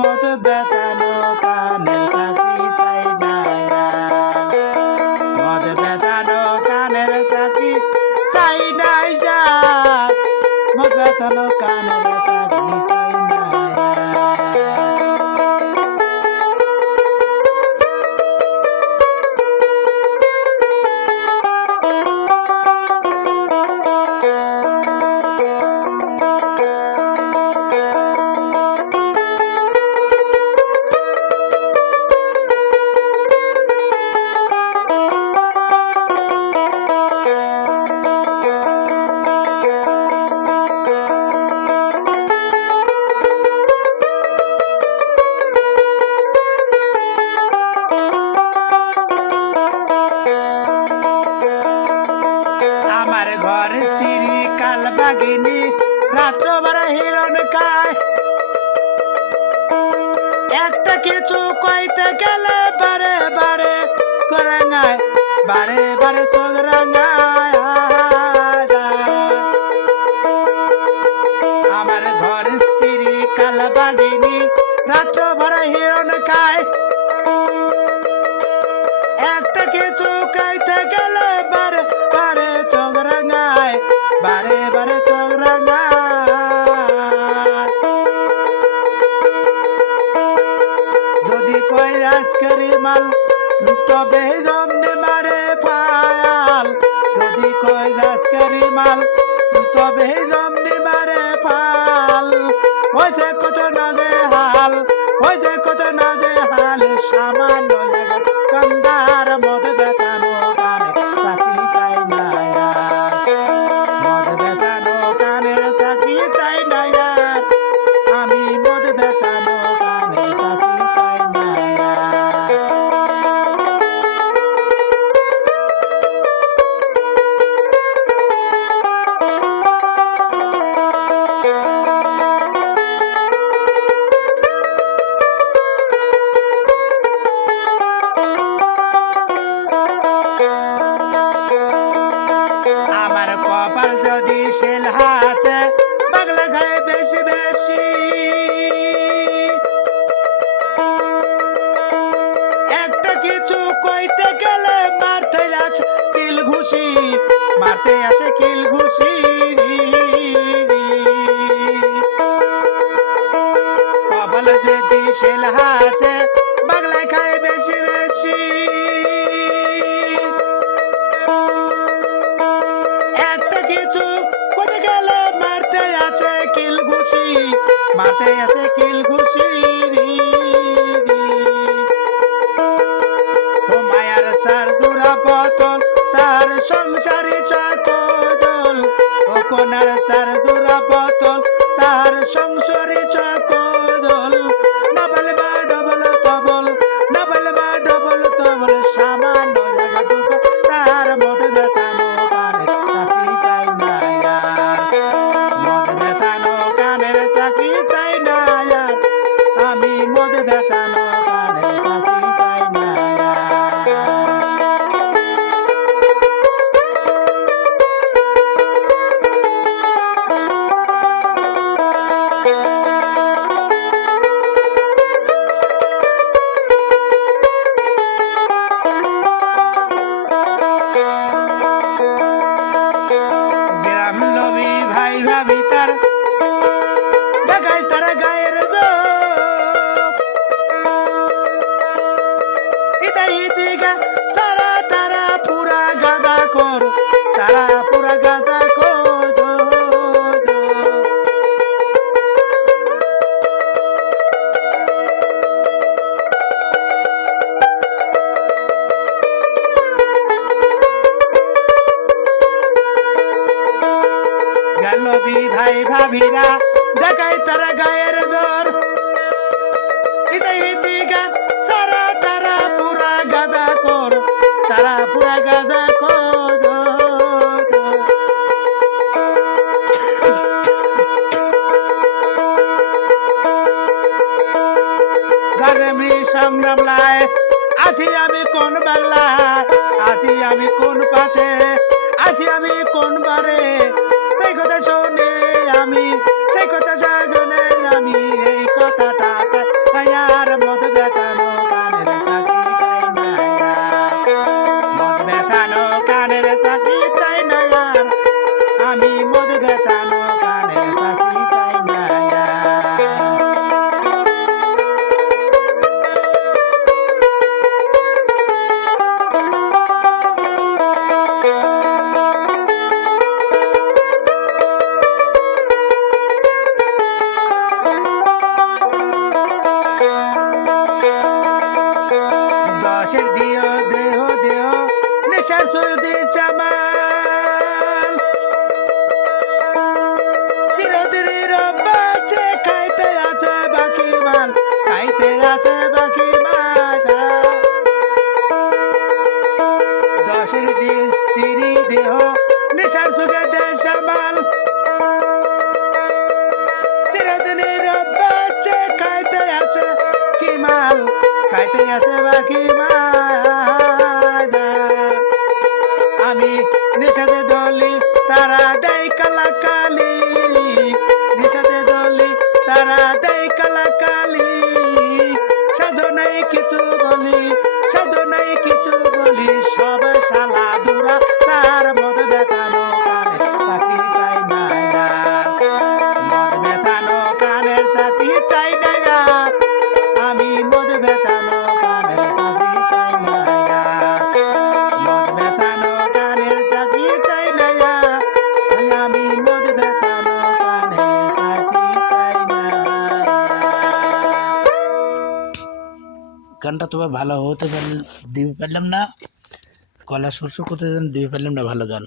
মদ বেচানো কানের চাকরি চাই না আর। মদ বেচানো কানের চাকরি চাই না আর। মদ বেচানো কানের চাকরি চাই না আর। আমার ঘর স্ত্রী কাল বাগিনী রাত্র বারে হিরণ খায়। একটা কিছু কইতে গেলে বারে বারে রাঙায়, বারে বারে চোখ রাঙায়। আমার ঘর স্ত্রী কাল বাগিনী রাত্র বারে হিরণ খায়। একটা কিছু কইতে গেলে বারে বারে চোখ রাঙায়, বারে বারে চোখ রাঙায়। যদি কই রাজকারি মাল তবে জমনে মারে পায়াল। যদি কই রাজকারি মাল তবে জমনে মারে পাল। ওই যে কত না যে হাল, ওই যে কত না যে হাল। সামান্য কান্দার মদ বেচানো কানে চাকরি চাই না আর। মদ বেচানো কানের চাকরি চাই না আর। আমি মদ বেচানো কানের চাকরি চাই না আর। আমার কপাল যদি শেল হাসে পাগলা গায়ে বেশি বেশি। একটা কিছু কইতে গেলে মারতে আসে কিল ঘুষি, মারতে আসে কিল ঘুষি। কপাল যদি শেল হাসে পাগলা খায় বেশি বেশি। একটা কিছু কইতে গেলে মারতে আছে কিল ঘুষি, মারতে আছে কিল ঘুষি। ও মায়ার চার জোড়া বোতল তার সংসারে চকদল। ও কোনার চার জোড়া বোতল তার সংসারে চকদল। না বলে বা ডবল তবল, না বলে বা ডবল তবল। সামান্য জায়গা দুটো তার মদ বেচানো কানে চাকরি চাই না আর। মদ বেচানো কানের চাকরি চাই না আর। আমি মদ বেচানো কানের চাকরি চাই না আর। গ্রাম লবি ভাই ভাবি তার দেখায় তার গায়ের যোগ। ইতাই দিগা সারা তারা পুরা গাদা কর, তারা পুরা গাদা কর। গেলবি ভাই ভাবিরা দেখায় তারা গায়ের জোর। ইতাই দিগা সারা তারা পুরা গাদা কর, তারা পুরা গাদা কর। গারমি সংগ্রাম লাই আসি আমি কোন বাংলা, আসি আমি কোন পাশে, আসি আমি কোন বারে। সেই কথা শুনে আমি, সেই কথা জাগনে আমি, এই কথাটা দশের দিও দেহ দেহ নেশার সুদি সামাল চিরদিনের বাঁচে খাইতে আছে বাকি মাল খাইতে আছে বাকি মাল দশের দিন স্ত্রী দেহ নেশার সুখে দেশ মাল চিরদিনের বাঁচে খাইতে আছে কি মাল খাইতে আছে বাকি মাল আমি নেশাতে দলি তারা দেয় কালাকালি নেশাতে দলি তারা দেয় কালাকালি সাধনাই কিছু বলি সাধনাই কিছু বলি সব শালা দুরা তার মদ বেতানো কানে চাকরি চাই না মদ বেতানো কানের চাকরি চাই না আমি মদ বেতানো কানের চাকরি চাই না মদ বেতানো কানের চাকরি চাই না আমি মদ বেতানো কানের চাকরি চাই না। গানটা তবে ভালো হতে দিতে পারলাম না, গলা সুরসুর করতে দিতে পারলাম না, ভালো গান।